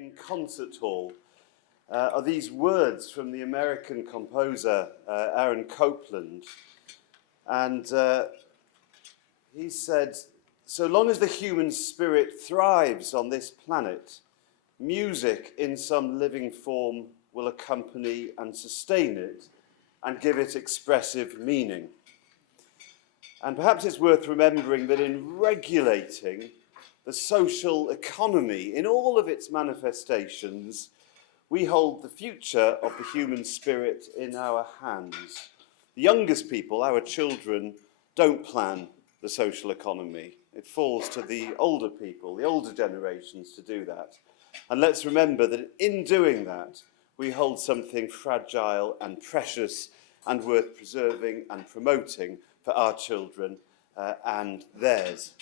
main concert hall are these words from the American composer Aaron Copland. And he said, "So long as the human spirit thrives on this planet, music in some living form will accompany and sustain it and give it expressive meaning." And perhaps it's worth remembering that in regulating the social economy in all of its manifestations, we hold the future of the human spirit in our hands. The youngest people, our children, don't plan the social economy. It falls to the older people, the older generations, to do that. And let's remember that in doing that, we hold something fragile and precious and worth preserving and promoting for our children and theirs.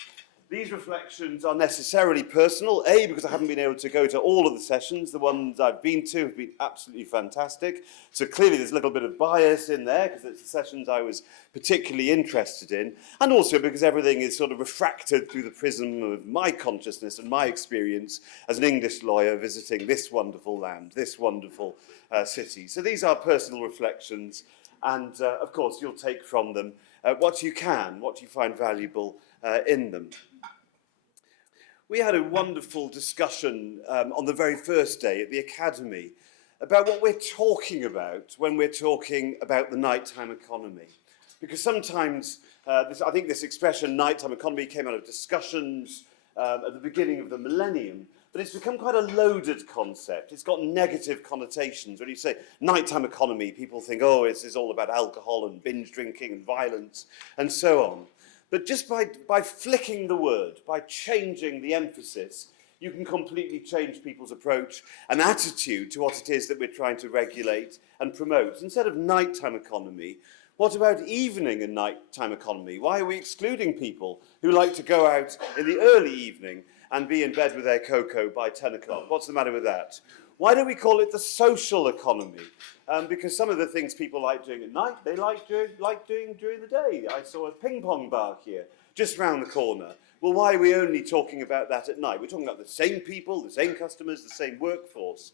These reflections are necessarily personal, A, because I haven't been able to go to all of the sessions. The ones I've been to have been absolutely fantastic. So clearly there's a little bit of bias in there, because it's the sessions I was particularly interested in, and also because everything is sort of refracted through the prism of my consciousness and my experience as an English lawyer visiting this wonderful land, this wonderful city. So these are personal reflections, and of course you'll take from them what you can, what you find valuable in them. We had a wonderful discussion on the very first day at the Academy about what we're talking about when we're talking about the nighttime economy. Because sometimes, I think this expression, nighttime economy, came out of discussions at the beginning of the millennium, but it's become quite a loaded concept. It's got negative connotations. When you say nighttime economy, people think, oh, it's all about alcohol and binge drinking and violence and so on. But just by flicking the word, by changing the emphasis, you can completely change people's approach and attitude to what it is that we're trying to regulate and promote. Instead of nighttime economy, what about evening and nighttime economy? Why are we excluding people who like to go out in the early evening and be in bed with their cocoa by 10 o'clock? What's the matter with that? Why don't we call it the social economy? Because some of the things people like doing at night, they like doing during the day. I saw a ping pong bar here, just round the corner. Well, why are we only talking about that at night? We're talking about the same people, the same customers, the same workforce.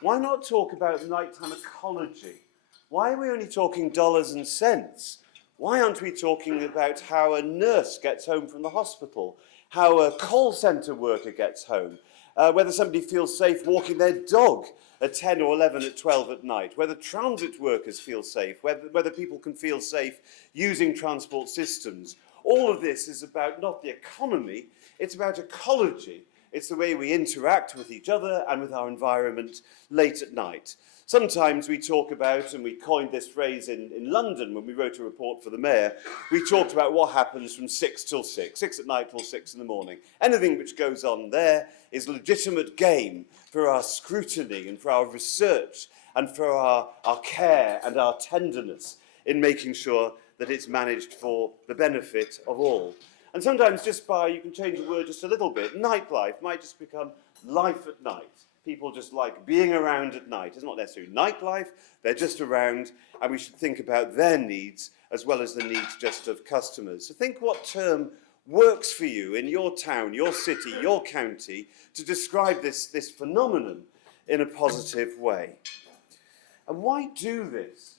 Why not talk about nighttime ecology? Why are we only talking dollars and cents? Why aren't we talking about how a nurse gets home from the hospital, how a call centre worker gets home, whether somebody feels safe walking their dog at 10 or 11 at 12 at night, whether transit workers feel safe, whether people can feel safe using transport systems. All of this is about not the economy, it's about ecology. It's the way we interact with each other and with our environment late at night. Sometimes we talk about, and we coined this phrase in London when we wrote a report for the mayor, we talked about what happens from 6 till 6 at night till 6 in the morning. Anything which goes on there is legitimate game for our scrutiny and for our research and for our care and our tenderness in making sure that it's managed for the benefit of all. And sometimes just you can change the word just a little bit. Nightlife might just become life at night. People just like being around at night. It's not necessarily nightlife, they're just around, and we should think about their needs as well as the needs just of customers. So think what term works for you in your town, your city, your county, to describe this phenomenon in a positive way. And why do this?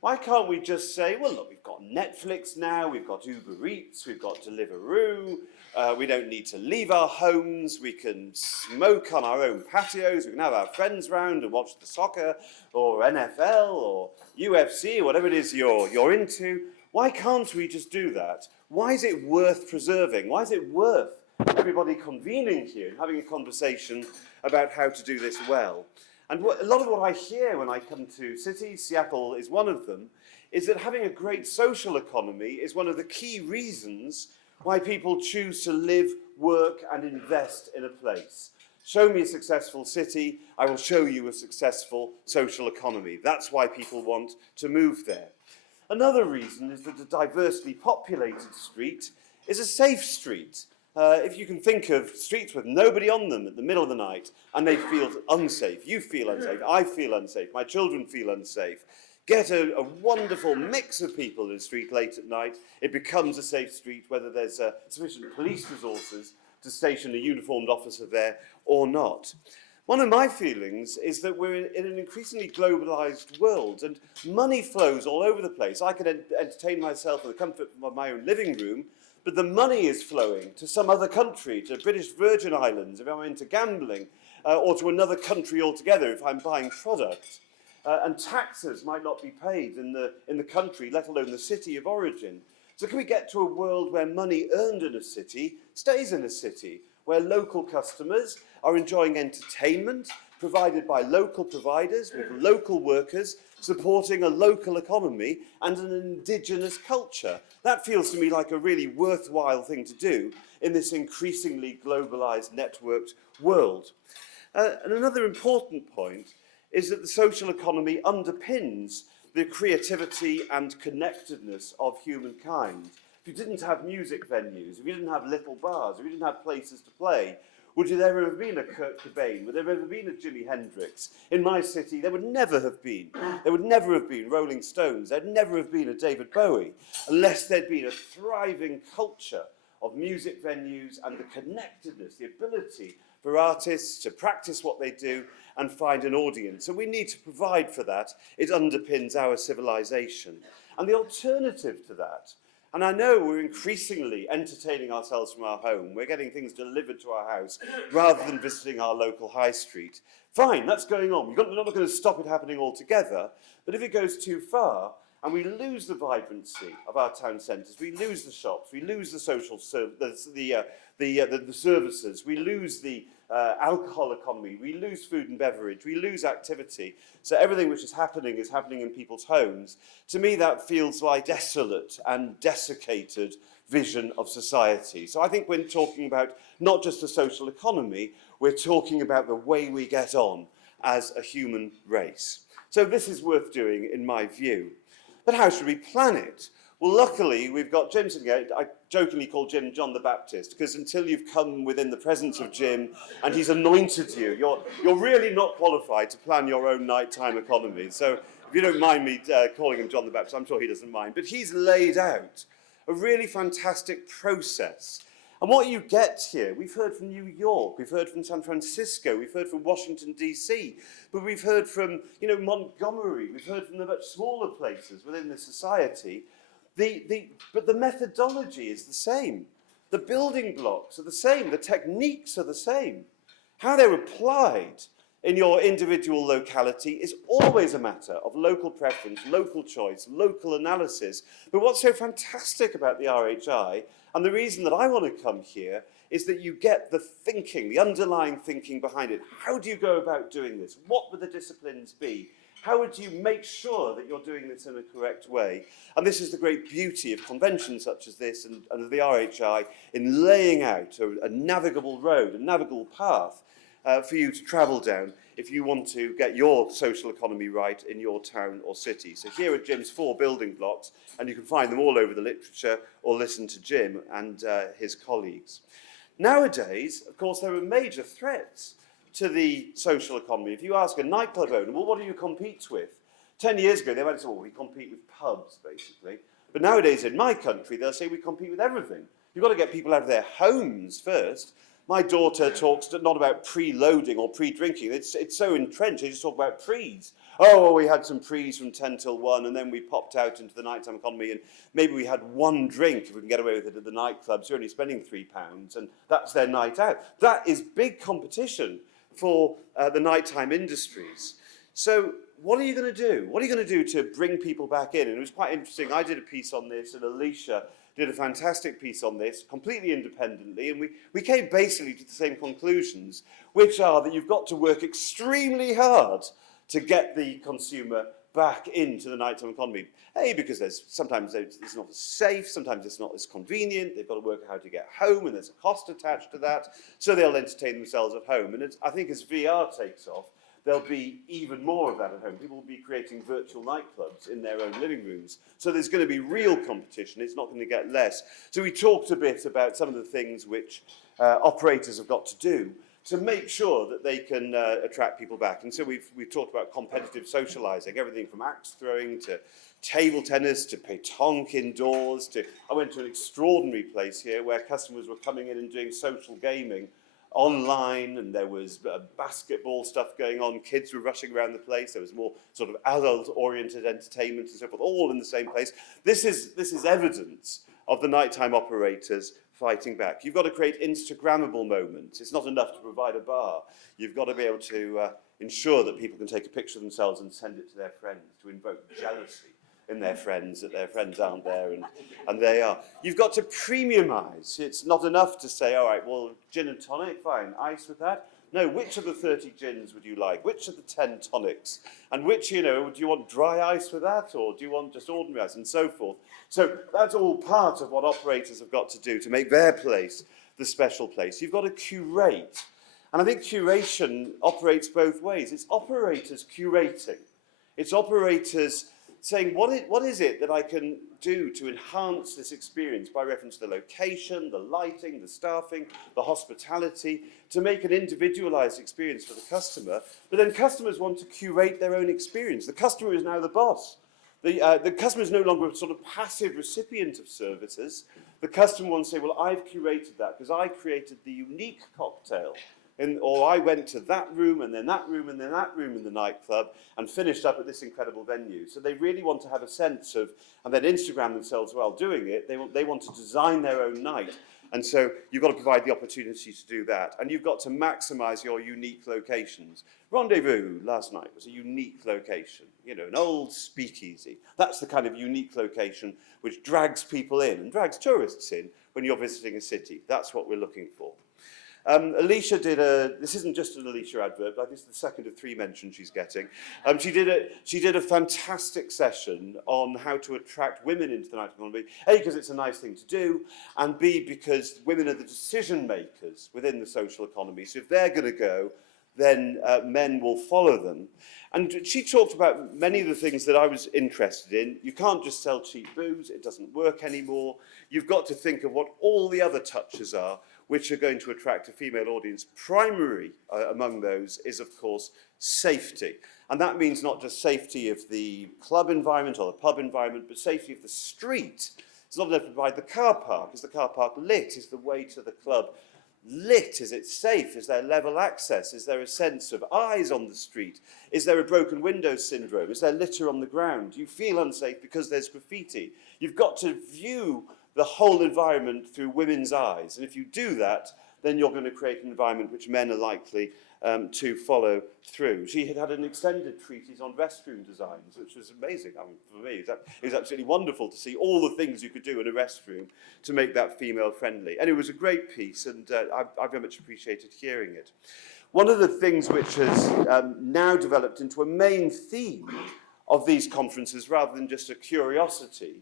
Why can't we just say, well, look, we've got Netflix now, we've got Uber Eats, we've got Deliveroo, we don't need to leave our homes, we can smoke on our own patios, we can have our friends round and watch the soccer, or NFL, or UFC, or whatever it is you're into. Why can't we just do that? Why is it worth preserving? Why is it worth everybody convening here and having a conversation about how to do this well? And a lot of what I hear when I come to cities, Seattle is one of them, is that having a great social economy is one of the key reasons why people choose to live, work, and invest in a place. Show me a successful city, I will show you a successful social economy. That's why people want to move there. Another reason is that a diversely populated street is a safe street. If you can think of streets with nobody on them at the middle of the night and they feel unsafe, you feel unsafe, I feel unsafe, my children feel unsafe, get a wonderful mix of people in the street late at night, it becomes a safe street, whether there's sufficient police resources to station a uniformed officer there or not. One of my feelings is that we're in an increasingly globalized world, and money flows all over the place. I can entertain myself in the comfort of my own living room, but the money is flowing to some other country, to British Virgin Islands if I'm into gambling, or to another country altogether if I'm buying product. And taxes might not be paid in the country, let alone the city of origin. So can we get to a world where money earned in a city stays in a city, where local customers are enjoying entertainment provided by local providers with local workers supporting a local economy and an indigenous culture? That feels to me like a really worthwhile thing to do in this increasingly globalized, networked world. And another important point is that the social economy underpins the creativity and connectedness of humankind. If you didn't have music venues, if you didn't have little bars, if you didn't have places to play, would there ever have been a Kurt Cobain? Would there ever have been a Jimi Hendrix? In my city, there would never have been. There would never have been Rolling Stones. There'd never have been a David Bowie, unless there'd been a thriving culture of music venues and the connectedness, the ability for artists to practice what they do and find an audience. So we need to provide for that. It underpins our civilization. And the alternative to that, and I know we're increasingly entertaining ourselves from our home. We're getting things delivered to our house rather than visiting our local high street. Fine, that's going on. We're not going to stop it happening altogether. But if it goes too far, and we lose the vibrancy of our town centres, we lose the shops, we lose the social the services, we lose the alcohol economy, we lose food and beverage, we lose activity. So everything which is happening in people's homes. To me, that feels like desolate and desiccated vision of society. So I think when talking about not just the social economy, we're talking about the way we get on as a human race. So this is worth doing, in my view. But how should we plan it? Well, luckily, we've got Jim sitting here. I jokingly call Jim John the Baptist, because until you've come within the presence of Jim and he's anointed you, you're really not qualified to plan your own nighttime economy. So if you don't mind me calling him John the Baptist, I'm sure he doesn't mind. But he's laid out a really fantastic process. And what you get here, we've heard from New York, we've heard from San Francisco, we've heard from Washington, D.C., but we've heard from, Montgomery, we've heard from the much smaller places within the society. But the methodology is the same. The building blocks are the same. The techniques are the same. How they're applied in your individual locality is always a matter of local preference, local choice, local analysis. But what's so fantastic about the RHI, and the reason that I want to come here, is that you get the thinking, the underlying thinking behind it. How do you go about doing this? What would the disciplines be? How would you make sure that you're doing this in a correct way? And this is the great beauty of conventions such as this and of the RHI in laying out a navigable road, a navigable path for you to travel down if you want to get your social economy right in your town or city. So here are Jim's 4 building blocks, and you can find them all over the literature or listen to Jim and his colleagues. Nowadays, of course, there are major threats to the social economy. If you ask a nightclub owner, well, what do you compete with? 10 years ago, they might say, well, we compete with pubs, basically. But nowadays, in my country, they'll say we compete with everything. You've got to get people out of their homes first. My daughter talks not about pre-loading or pre-drinking. It's so entrenched, they just talk about prees. Oh, well, we had some prees from 10 till 1, and then we popped out into the nighttime economy, and maybe we had 1 drink, if we can get away with it, at the nightclubs. You're only spending £3, and that's their night out. That is big competition for the nighttime industries. So what are you going to do? What are you going to do to bring people back in? And it was quite interesting. I did a piece on this, and Alicia did a fantastic piece on this, completely independently, and we came basically to the same conclusions, which are that you've got to work extremely hard to get the consumer back into the nighttime economy. Because sometimes it's not as safe, sometimes it's not as convenient, they've got to work out how to get home, and there's a cost attached to that, so they'll entertain themselves at home. And I think as VR takes off, there'll be even more of that at home. People will be creating virtual nightclubs in their own living rooms. So there's going to be real competition, it's not going to get less. So we talked a bit about some of the things which operators have got to do to make sure that they can attract people back. And so we've talked about competitive socialising, everything from axe throwing to table tennis to pétanque indoors. I went to an extraordinary place here where customers were coming in and doing social gaming online, and there was basketball stuff going on, kids were rushing around the place, there was more sort of adult-oriented entertainment and so forth, all in the same place. This is evidence of the nighttime operators fighting back. You've got to create Instagrammable moments. It's not enough to provide a bar. You've got to be able to ensure that people can take a picture of themselves and send it to their friends, to invoke jealousy in their friends, that their friends aren't there and they are. You've got to premiumize. It's not enough to say, all right, well, gin and tonic, fine, ice with that. No, which of the 30 gins would you like? Which of the 10 tonics? And which, do you want dry ice with that, or do you want just ordinary ice, and so forth. So that's all part of what operators have got to do to make their place the special place. You've got to curate. And I think curation operates both ways. It's operators curating. It's operators saying, what is it that I can do to enhance this experience by reference to the location, the lighting, the staffing, the hospitality, to make an individualized experience for the customer. But then customers want to curate their own experience. The customer is now the boss. The customer is no longer a sort of passive recipient of services. The customer wants to say, well, I've curated that because I created the unique cocktail. Or I went to that room and then that room and then that room in the nightclub and finished up at this incredible venue. So they really want to have a sense of, and then Instagram themselves while doing it, they want to design their own night. And so you've got to provide the opportunity to do that. And you've got to maximize your unique locations. Rendezvous last night was a unique location, an old speakeasy. That's the kind of unique location which drags people in and drags tourists in when you're visiting a city. That's what we're looking for. Alicia this isn't just an Alicia advert, but this is the second of 3 mentions she's getting. She did a fantastic session on how to attract women into the night economy. A, because it's a nice thing to do, and B, because women are the decision makers within the social economy. So if they're going to go, then men will follow them. And she talked about many of the things that I was interested in. You can't just sell cheap booze, it doesn't work anymore. You've got to think of what all the other touches are, which are going to attract a female audience. Primary among those is, of course, safety. And that means not just safety of the club environment or the pub environment, but safety of the street. It's not enough to provide the car park. Is the car park lit? Is the way to the club lit? Is it safe? Is there level access? Is there a sense of eyes on the street? Is there a broken window syndrome? Is there litter on the ground? Do you feel unsafe because there's graffiti? You've got to view the whole environment through women's eyes. And if you do that, then you're going to create an environment which men are likely to follow through. She had an extended treatise on restroom designs, which was amazing. I mean, for me, it was absolutely wonderful to see all the things you could do in a restroom to make that female friendly. And it was a great piece, and I very much appreciated hearing it. One of the things which has now developed into a main theme of these conferences, rather than just a curiosity,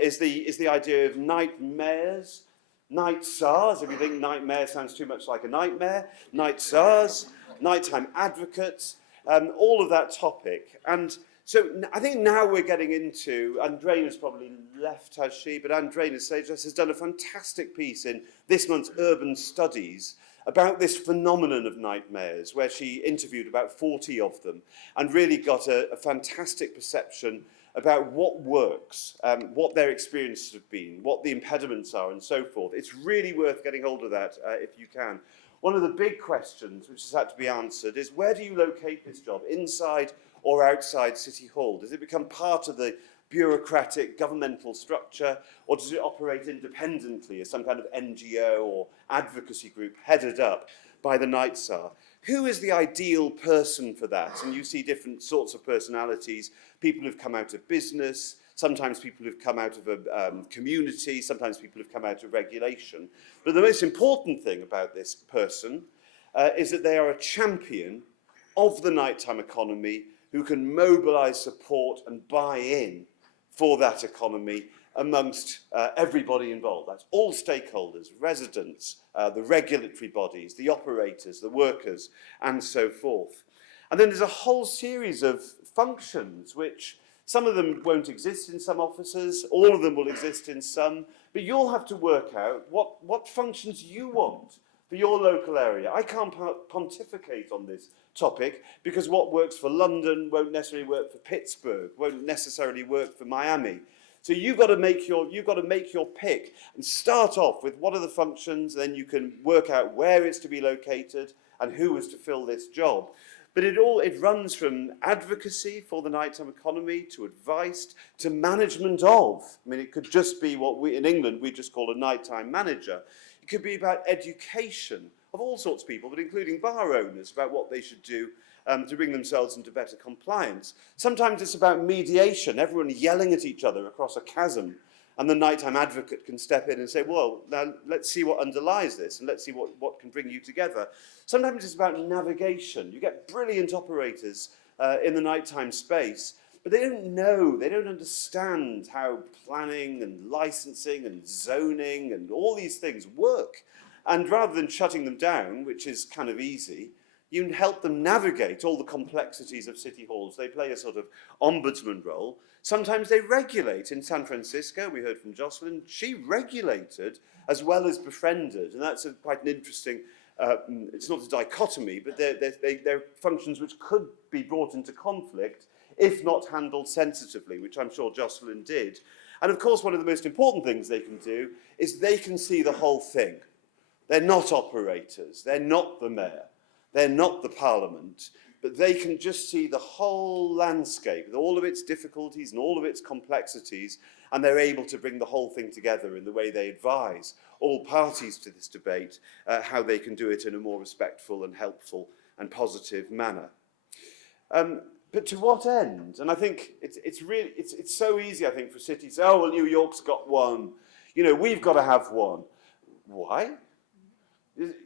is the idea of nightmares, night SARS. If you think nightmare sounds too much like a nightmare, night SARS, nighttime advocates, all of that topic. And so I think now we're getting into, Andreina's probably left, has she? But Andreina Sages has done a fantastic piece in this month's Urban Studies about this phenomenon of nightmares, where she interviewed about 40 of them and really got a fantastic perception about what works, what their experiences have been, what the impediments are, and so forth. It's really worth getting hold of that if you can. One of the big questions which has had to be answered is, where do you locate this job, inside or outside City Hall? Does it become part of the bureaucratic governmental structure, or does it operate independently as some kind of NGO or advocacy group headed up by the Night Tsar? Who is the ideal person for that? And you see different sorts of personalities, people who've come out of business, sometimes people who've come out of a community, sometimes people who've come out of regulation. But the most important thing about this person is that they are a champion of the nighttime economy who can mobilize support and buy in for that economy amongst everybody involved. That's all stakeholders, residents, the regulatory bodies, the operators, the workers, and so forth. And then there's a whole series of functions which some of them won't exist in some offices, all of them will exist in some, but you'll have to work out what functions you want for your local area. I can't pontificate on this topic because what works for London won't necessarily work for Pittsburgh, won't necessarily work for Miami. So you've got to make your pick and start off with what are the functions, then you can work out where it's to be located and who is to fill this job. But it runs from advocacy for the nighttime economy to advice to management of. I mean, it could just be what we in England we just call a nighttime manager. It could be about education of all sorts of people, but including bar owners, about what they should do to bring themselves into better compliance. Sometimes it's about mediation, everyone yelling at each other across a chasm, and the nighttime advocate can step in and say, well, now let's see what underlies this, and let's see what can bring you together. Sometimes it's about navigation. You get brilliant operators in the nighttime space, but they don't understand how planning and licensing and zoning and all these things work. And rather than shutting them down, which is kind of easy, you can help them navigate all the complexities of city halls. They play a sort of ombudsman role. Sometimes they regulate. In San Francisco, we heard from Jocelyn, she regulated as well as befriended. And that's quite an interesting, it's not a dichotomy, but they're functions which could be brought into conflict if not handled sensitively, which I'm sure Jocelyn did. And of course, one of the most important things they can do is they can see the whole thing. They're not operators. They're not the mayor. They're not the parliament, but they can just see the whole landscape with all of its difficulties and all of its complexities, and they're able to bring the whole thing together in the way they advise all parties to this debate, how they can do it in a more respectful and helpful and positive manner. But to what end? And I think it's so easy, I think, for cities to say, oh, well, New York's got one. You know, we've got to have one. Why?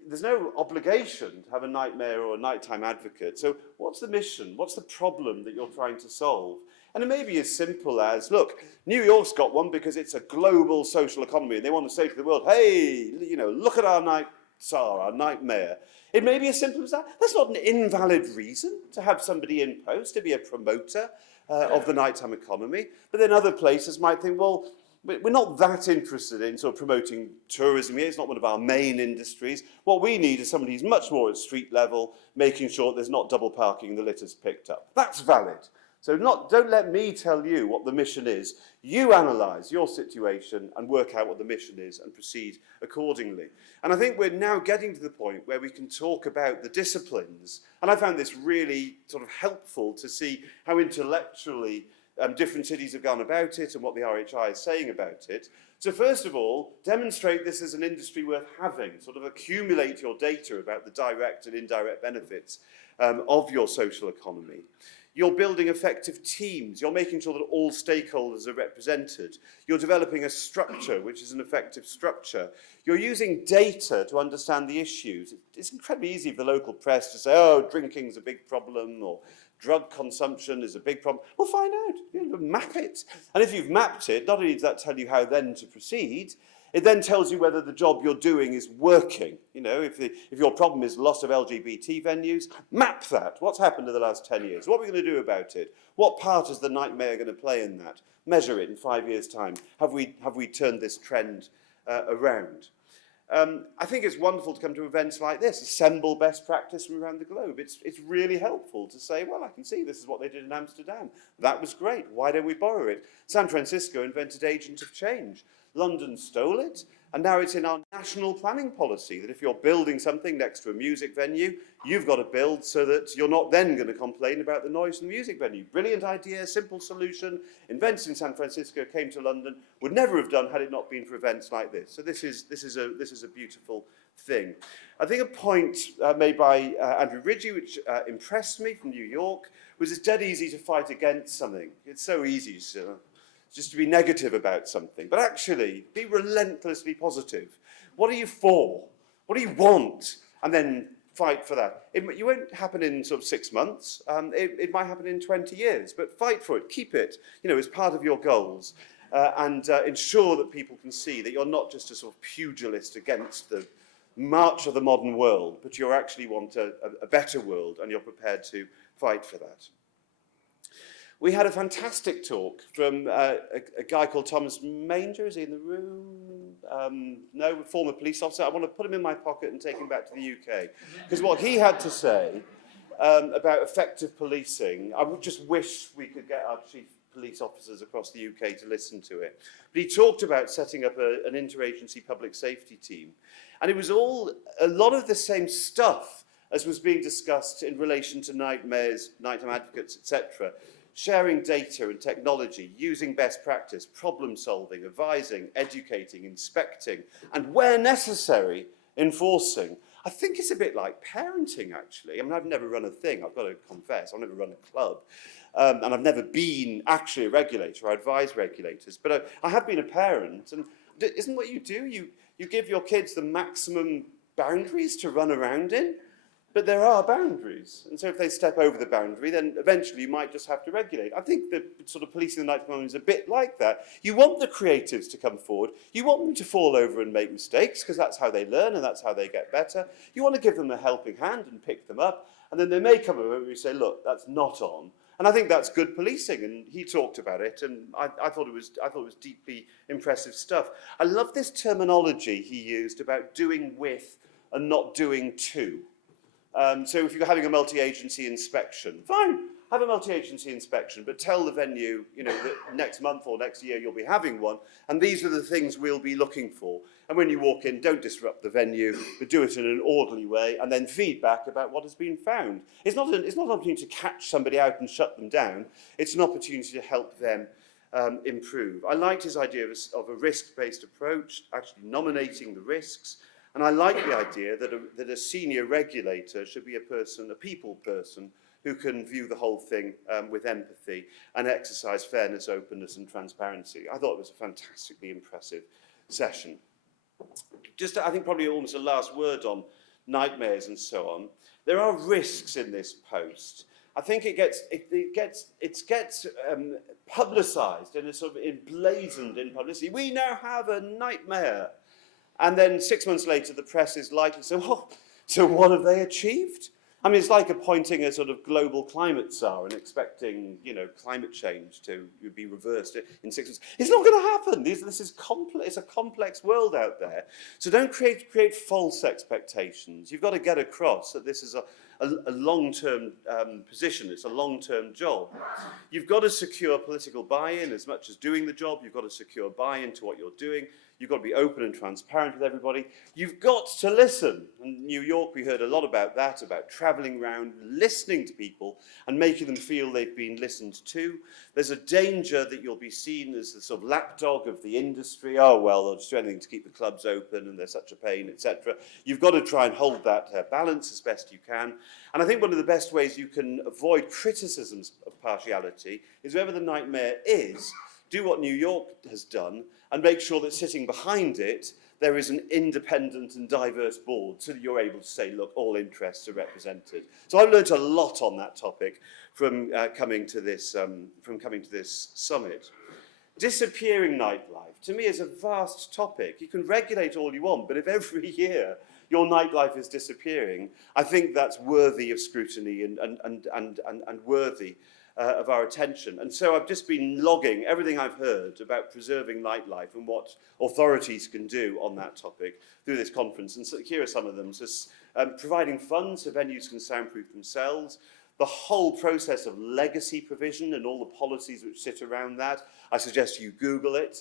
There's no obligation to have a night mayor or a nighttime advocate. So what's the mission? What's the problem that you're trying to solve? And it may be as simple as, look, New York's got one because it's a global social economy, and they want to say to the world, hey, you know, look at our night czar, our night mayor. It may be as simple as that. That's not an invalid reason to have somebody in post, to be a promoter of the nighttime economy. But then other places might think, well, we're not that interested in sort of promoting tourism here. It's not one of our main industries. What we need is somebody who's much more at street level, making sure there's not double parking and the litter's picked up. That's valid. So don't let me tell you what the mission is. You analyse your situation and work out what the mission is and proceed accordingly. And I think we're now getting to the point where we can talk about the disciplines. And I found this really sort of helpful to see how intellectually different cities have gone about it and what the RHI is saying about it. So first of all, demonstrate this as an industry worth having, sort of accumulate your data about the direct and indirect benefits of your social economy. You're building effective teams. You're making sure that all stakeholders are represented. You're developing a structure, which is an effective structure. You're using data to understand the issues. It's incredibly easy for the local press to say, oh, drinking's a big problem, or drug consumption is a big problem. Well, find out. You know, map it. And if you've mapped it, not only does that tell you how then to proceed, it then tells you whether the job you're doing is working. You know, if your problem is loss of LGBT venues, map that. What's happened in the last 10 years? What are we going to do about it? What part is the night mayor going to play in that? Measure it in 5 years' time. Have we turned this trend around? I think it's wonderful to come to events like this, assemble best practice from around the globe. It's really helpful to say, well, I can see this is what they did in Amsterdam. That was great. Why don't we borrow it? San Francisco invented agent of change. London stole it, and now it's in our national planning policy that if you're building something next to a music venue, you've got to build so that you're not then going to complain about the noise from the music venue. Brilliant idea, simple solution, invented in San Francisco, came to London, would never have done had it not been for events like this. So this is a beautiful thing. I think a point made by Andrew Ridgey, which impressed me from New York, was it's dead easy to fight against something. It's so easy just to be negative about something, but actually be relentlessly positive. What are you for? What do you want? And then fight for that. It won't happen in sort of 6 months. It might happen in 20 years, but fight for it. Keep it, you know, as part of your goals, and ensure that people can see that you're not just a sort of pugilist against the march of the modern world, but you actually want a better world, and you're prepared to fight for that. We had a fantastic talk from a guy called Thomas Manger. Is he in the room? No, former police officer. I want to put him in my pocket and take him back to the UK. Because what he had to say about effective policing, I would just wish we could get our chief police officers across the UK to listen to it. But he talked about setting up an interagency public safety team. And it was all a lot of the same stuff as was being discussed in relation to nightmares, nighttime advocates, etc. Sharing data and technology, using best practice, problem solving, advising, educating, inspecting, and where necessary, enforcing. I think it's a bit like parenting, actually. I mean, I've never run a thing, I've got to confess. I've never run a club. And I've never been actually a regulator. I advise regulators. But I have been a parent. And isn't what you do? You give your kids the maximum boundaries to run around in. But there are boundaries. And so if they step over the boundary, then eventually you might just have to regulate. I think the sort of policing the nighttime is a bit like that. You want the creatives to come forward. You want them to fall over and make mistakes, because that's how they learn and that's how they get better. You want to give them a helping hand and pick them up. And then there may come a moment where you say, look, that's not on. And I think that's good policing. And he talked about it. And I thought it was deeply impressive stuff. I love this terminology he used about doing with and not doing to. So if you're having a multi-agency inspection, fine, have a multi-agency inspection, but tell the venue, that next month or next year you'll be having one, and these are the things we'll be looking for. And when you walk in, don't disrupt the venue, but do it in an orderly way, and then feedback about what has been found. It's not an opportunity to catch somebody out and shut them down. It's an opportunity to help them improve. I liked his idea of a risk-based approach, actually nominating the risks. And I like the idea that a senior regulator should be a people person, who can view the whole thing with empathy and exercise fairness, openness and transparency. I thought it was a fantastically impressive session. Just, I think, probably almost a last word on nightmares and so on. There are risks in this post. I think it gets publicised and it's sort of emblazoned in publicity. We now have a nightmare. And then 6 months later, the press is likely to say, well, so what have they achieved? I mean, it's like appointing a sort of global climate czar and expecting, climate change to be reversed in 6 months. It's not going to happen. This is complex. It's a complex world out there. So don't create false expectations. You've got to get across that this is a long-term position. It's a long-term job. You've got to secure political buy-in as much as doing the job. You've got to secure buy-in to what you're doing. You've got to be open and transparent with everybody. You've got to listen. In New York, we heard a lot about that, about traveling around, listening to people and making them feel they've been listened to. There's a danger that you'll be seen as the sort of lapdog of the industry. Oh, well, they'll just do anything to keep the clubs open and they're such a pain, etc. You've got to try and hold that balance as best you can. And I think one of the best ways you can avoid criticisms of partiality is wherever the nightmare is, do what New York has done and make sure that sitting behind it, there is an independent and diverse board so that you're able to say, look, all interests are represented. So I've learned a lot on that topic from coming to this summit. Disappearing nightlife, to me, is a vast topic. You can regulate all you want, but if every year your nightlife is disappearing, I think that's worthy of scrutiny and worthy of our attention. And so I've just been logging everything I've heard about preserving nightlife and what authorities can do on that topic through this conference. And so here are some of them. So, providing funds so venues can soundproof themselves, the whole process of legacy provision and all the policies which sit around that. I suggest you Google it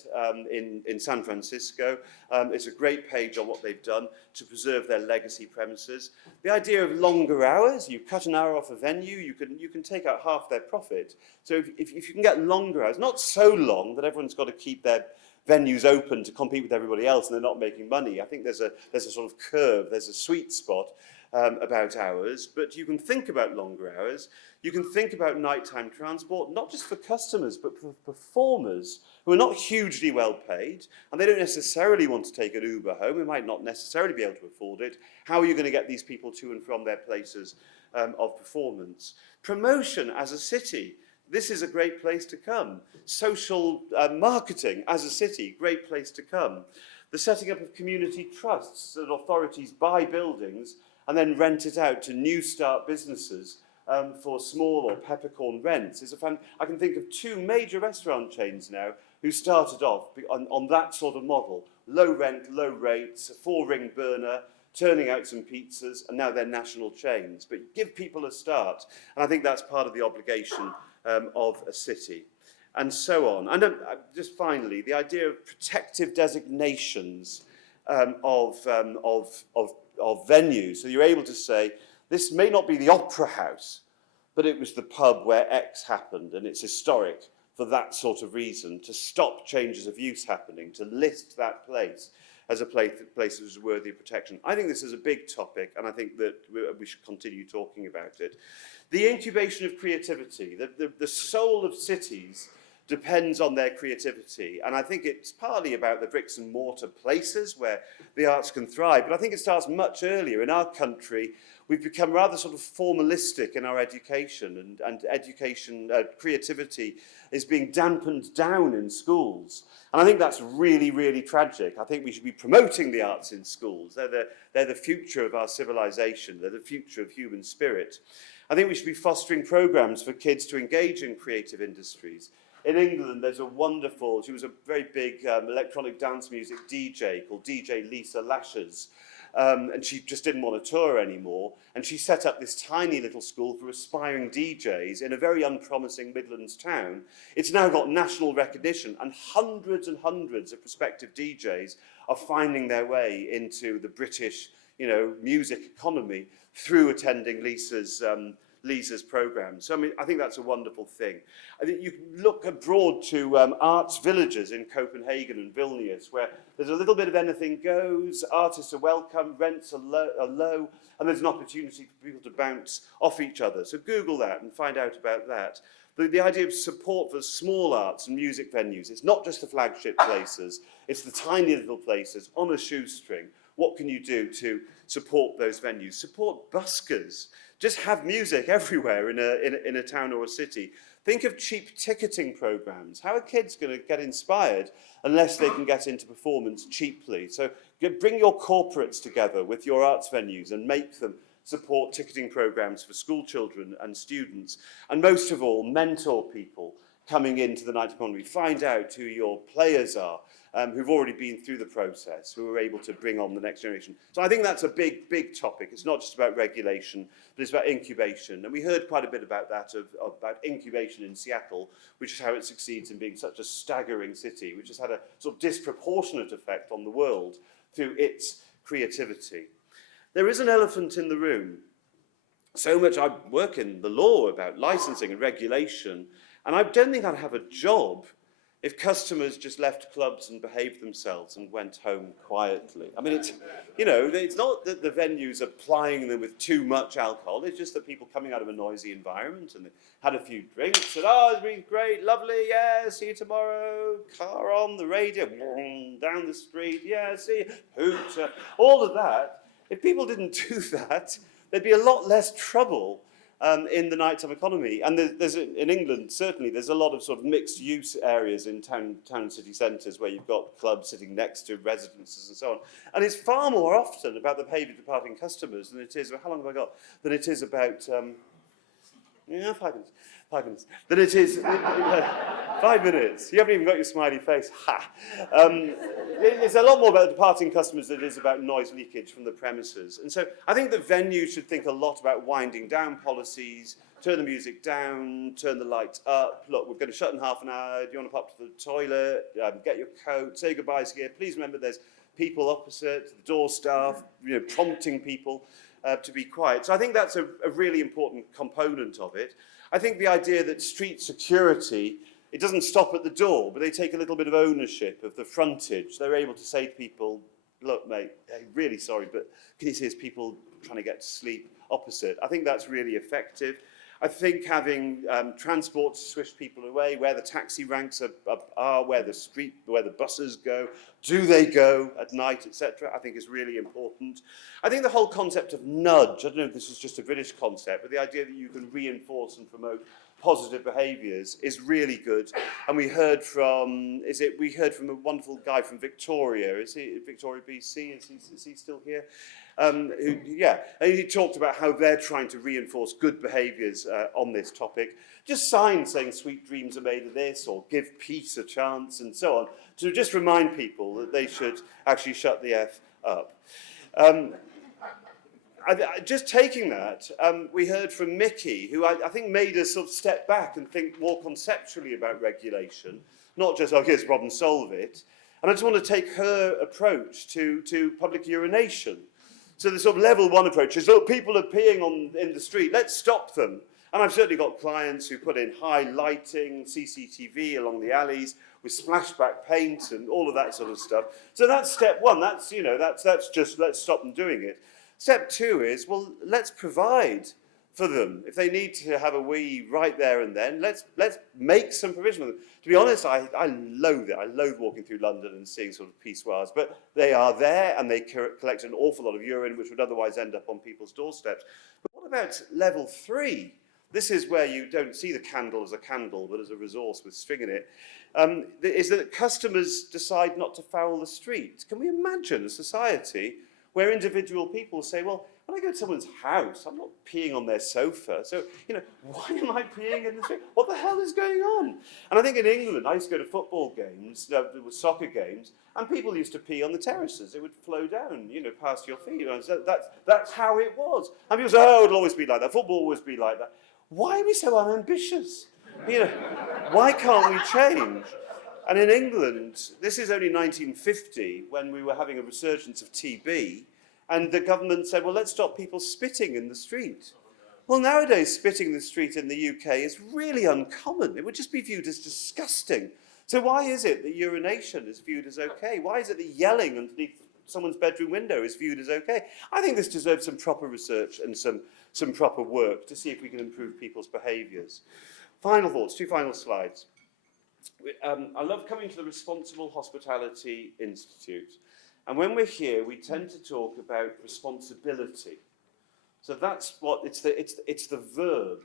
in San Francisco. It's a great page on what they've done to preserve their legacy premises. The idea of longer hours, you cut an hour off a venue, you can take out half their profit. So if you can get longer hours, not so long that everyone's got to keep their venues open to compete with everybody else and they're not making money. I think there's a sort of curve, there's a sweet spot about hours, but you can think about longer hours. You can think about nighttime transport, not just for customers, but for performers who are not hugely well paid, and they don't necessarily want to take an Uber home. They might not necessarily be able to afford it. How are you going to get these people to and from their places of performance? Promotion as a city. This is a great place to come. Social marketing as a city, great place to come. The setting up of community trusts so that authorities buy buildings and then rent it out to new start businesses for small or peppercorn rents. I can think of 2 major restaurant chains now who started off on that sort of model. Low rent, low rates, a 4-ring burner, turning out some pizzas, and now they're national chains. But give people a start, and I think that's part of the obligation of a city. and so on. And just finally, the idea of protective designations of venues. So you're able to say, this may not be the opera house, but it was the pub where X happened, and it's historic for that sort of reason, to stop changes of use happening, to list that place as a place that is worthy of protection. I think this is a big topic, and I think that we should continue talking about it. The incubation of creativity, the soul of cities depends on their creativity, and I think it's partly about the bricks and mortar places where the arts can thrive, but I think it starts much earlier. In our country, we've become rather sort of formalistic in our education, and education, creativity is being dampened down in schools. And I think that's really, really tragic. I think we should be promoting the arts in schools. They're the future of our civilization. They're the future of human spirit. I think we should be fostering programs for kids to engage in creative industries. In England, there's a wonderful, she was a very big electronic dance music DJ called DJ Lisa Lashes. And she just didn't want to tour anymore. And she set up this tiny little school for aspiring DJs in a very unpromising Midlands town. It's now got national recognition, and hundreds of prospective DJs are finding their way into the British, music economy through attending Lisa's programs. So, I mean, I think that's a wonderful thing. I think you can look abroad to arts villages in Copenhagen and Vilnius, where there's a little bit of anything goes, artists are welcome, rents are low, and there's an opportunity for people to bounce off each other. So Google that and find out about that. The idea of support for small arts and music venues, it's not just the flagship places, it's the tiny little places on a shoestring. What can you do to support those venues? Support buskers. Just have music everywhere in a town or a city. Think of cheap ticketing programs. How are kids going to get inspired unless they can get into performance cheaply? So bring your corporates together with your arts venues and make them support ticketing programs for school children and students. And most of all, mentor people coming into the night economy. Find out who your players are, who've already been through the process, who are able to bring on the next generation. So I think that's a big, big topic. It's not just about regulation, but it's about incubation. And we heard quite a bit about that, about incubation in Seattle, which is how it succeeds in being such a staggering city, which has had a sort of disproportionate effect on the world through its creativity. There is an elephant in the room. So much I work in the law about licensing and regulation, and I don't think I'd have a job if customers just left clubs and behaved themselves and went home quietly. I mean, it's not that the venues are plying them with too much alcohol, it's just that people coming out of a noisy environment and they had a few drinks and, it's been great, lovely, yeah, see you tomorrow, car on, the radio, down the street, yeah, see you, hoot, all of that. If people didn't do that, there'd be a lot less trouble in the nighttime economy. And in England, certainly, there's a lot of sort of mixed use areas in town city centres where you've got clubs sitting next to residences and so on. And it's far more often about the behaviour of departing customers than it is, how long have I got? Than it is about, 5 minutes. Than it is, 5 minutes. You haven't even got your smiley face. Ha! It's a lot more about departing customers than it is about noise leakage from the premises. And so I think the venue should think a lot about winding down policies, turn the music down, turn the lights up. Look, we're going to shut in half an hour. Do you want to pop to the toilet? Get your coat, say goodbyes here. Please remember there's people opposite, the door staff, prompting people to be quiet. So I think that's a really important component of it. I think the idea that street security, it doesn't stop at the door, but they take a little bit of ownership of the frontage. They're able to say to people, look, mate, hey, really sorry, but can you see there's people trying to get to sleep opposite? I think that's really effective. I think having transport to swish people away, where the taxi ranks are, where the buses go, do they go at night, etc., I think is really important. I think the whole concept of nudge, I don't know if this is just a British concept, but the idea that you can reinforce and promote positive behaviours is really good. And we heard from a wonderful guy from Victoria, is he Victoria, BC? Is he still here? And he talked about how they're trying to reinforce good behaviours on this topic. Just signs saying sweet dreams are made of this, or give peace a chance, and so on, to just remind people that they should actually shut the F up. just taking that, we heard from Mickey, who I think made us sort of step back and think more conceptually about regulation, not just, oh, here's a problem, solve it. And I just want to take her approach to public urination. So the sort of level one approach is, look, people are peeing in the street, let's stop them. And I've certainly got clients who put in high lighting, CCTV along the alleys with splashback paint and all of that sort of stuff. So that's step one. That's, you know, that's just let's stop them doing it. Step two is, well, let's provide for them. If they need to have a wee right there and then, let's make some provision for them. To be honest, I loathe it. I loathe walking through London and seeing sort of pissoirs, but they are there and they collect an awful lot of urine which would otherwise end up on people's doorsteps. But what about level three? This is where you don't see the candle as a candle, but as a resource with string in it. Is that customers decide not to foul the street. Can we imagine a society where individual people say, well, when I go to someone's house, I'm not peeing on their sofa. So, you know, why am I peeing in the street? What the hell is going on? And I think in England, I used to go to football games, soccer games, and people used to pee on the terraces. It would flow down, you know, past your feet. And so that's how it was. And people say, oh, it'll always be like that. Football will always be like that. Why are we so unambitious? You know, why can't we change? And in England, this is only 1950, when we were having a resurgence of TB, and the government said, well, let's stop people spitting in the street. Well, nowadays, spitting in the street in the UK is really uncommon. It would just be viewed as disgusting. So why is it that urination is viewed as okay? Why is it that yelling underneath someone's bedroom window is viewed as okay? I think this deserves some proper research and some proper work to see if we can improve people's behaviours. Final thoughts, two final slides. I love coming to the Responsible Hospitality Institute. And when we're here, we tend to talk about responsibility. So that's what, it's the verb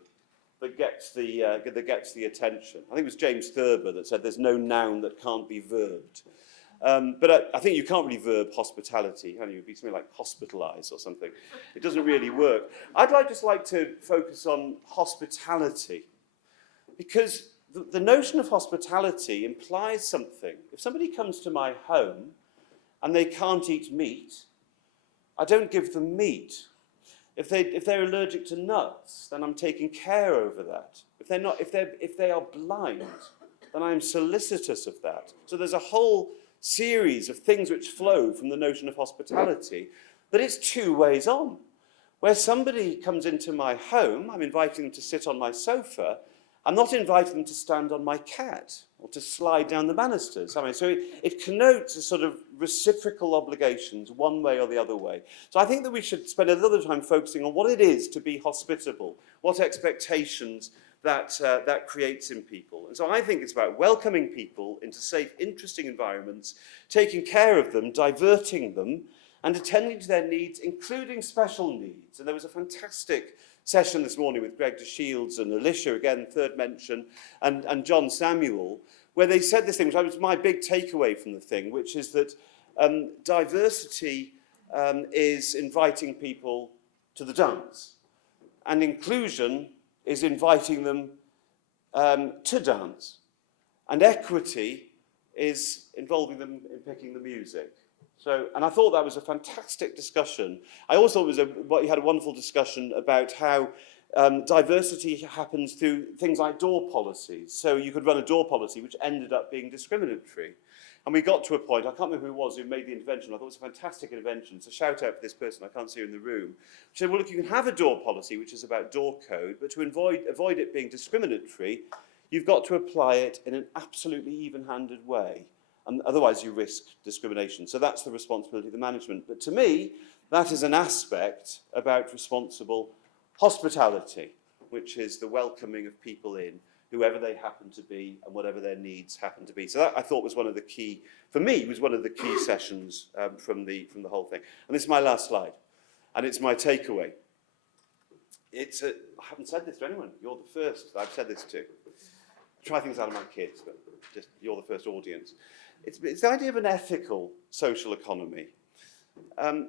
that gets the attention. I think it was James Thurber that said there's no noun that can't be verbed. But I think you can't really verb hospitality, can you? It'd be something like hospitalise or something. It doesn't really work. I'd just like to focus on hospitality, because the notion of hospitality implies something. If somebody comes to my home and they can't eat meat, I don't give them meat. If they're allergic to nuts, then I'm taking care over that. If they are blind, then I'm solicitous of that. So there's a whole series of things which flow from the notion of hospitality, but it's two ways on. Where somebody comes into my home, I'm inviting them to sit on my sofa. I'm not inviting them to stand on my cat or to slide down the banisters. So it connotes a sort of reciprocal obligations one way or the other way. So I think that we should spend a little time focusing on what it is to be hospitable, what expectations that creates in people. And so I think it's about welcoming people into safe, interesting environments, taking care of them, diverting them, and attending to their needs, including special needs. And there was a fantastic session this morning with Greg de Shields and Alicia, again, third mention, and John Samuel, where they said this thing, which was my big takeaway from the thing, which is that diversity is inviting people to the dance, and inclusion is inviting them to dance, and equity is involving them in picking the music. So, and I thought that was a fantastic discussion. I also thought you had a wonderful discussion about how diversity happens through things like door policies. So you could run a door policy which ended up being discriminatory. And we got to a point, I can't remember who it was who made the intervention, I thought it was a fantastic intervention, so shout out for this person, I can't see her in the room. She said, well, look, you can have a door policy which is about door code, but to avoid it being discriminatory, you've got to apply it in an absolutely even-handed way. And otherwise you risk discrimination. So that's the responsibility of the management. But to me, that is an aspect about responsible hospitality, which is the welcoming of people in, whoever they happen to be and whatever their needs happen to be. So that, I thought, was one of the key, for me, was one of the key sessions from the whole thing. And this is my last slide, and it's my takeaway. I haven't said this to anyone. You're the first that I've said this to. I try things out of my kids, but just you're the first audience. It's the idea of an ethical social economy.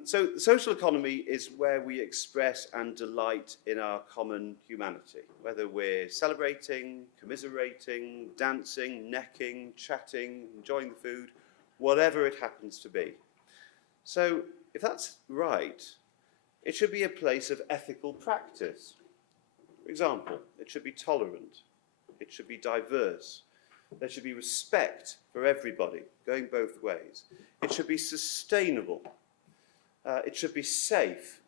So the social economy is where we express and delight in our common humanity, whether we're celebrating, commiserating, dancing, necking, chatting, enjoying the food, whatever it happens to be. So if that's right, It should be a place of ethical practice. For example, it should be tolerant. It should be diverse. There should be respect for everybody, going both ways. It should be sustainable. It should be safe.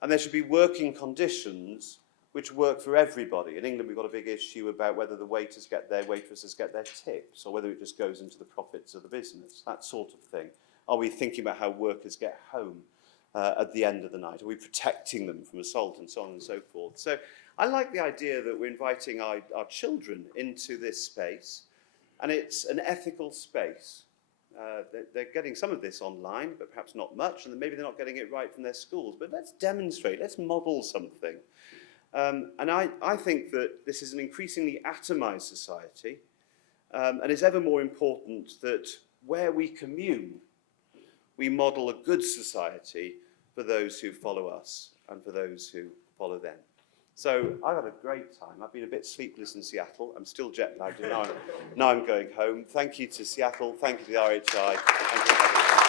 And there should be working conditions which work for everybody. In England, we've got a big issue about whether the waitresses get their tips, or whether it just goes into the profits of the business, that sort of thing. Are we thinking about how workers get home at the end of the night? Are we protecting them from assault and so on and so forth? So I like the idea that we're inviting our children into this space, and it's an ethical space. They're getting some of this online, but perhaps not much, and maybe they're not getting it right from their schools. But let's demonstrate, let's model something. And I think that this is an increasingly atomized society, and it's ever more important that where we commune, we model a good society for those who follow us and for those who follow them. So I've had a great time. I've been a bit sleepless in Seattle. I'm still jet lagged, and now I'm going home. Thank you to Seattle. Thank you to the RHI. Thank you for having me.